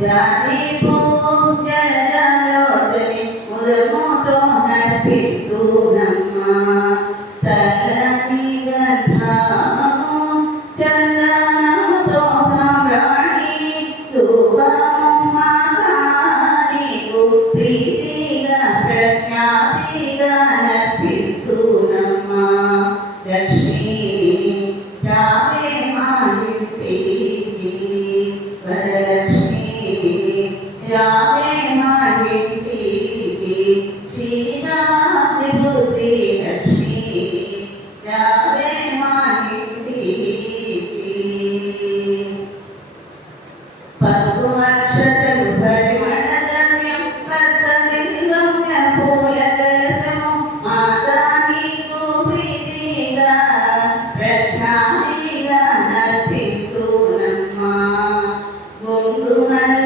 జాతి పూజలోచని ముదముతో నర్పితునమ్మా చల్లని గంధము చందనముతో సాంబ్రాణి ధూపము నీకు ప్రీతిగా ప్రఖ్యాతిగా నర్పితునమ్మా లక్ష్మీ రావే మా ఇంటికి వరలక్ష్మీ రావే మా ఇంటికి శ్రీరామపుత్రి లక్ష్మీ రావే మా ఇంటికి పసుపు అక్షతలు పరిమళ ద్రవ్యం పచ్చని రమ్య పూల కలశము మాతా నీకు ప్రీతిగా ప్రఖ్యాతిగా నర్పితునమ్మా గుండుమల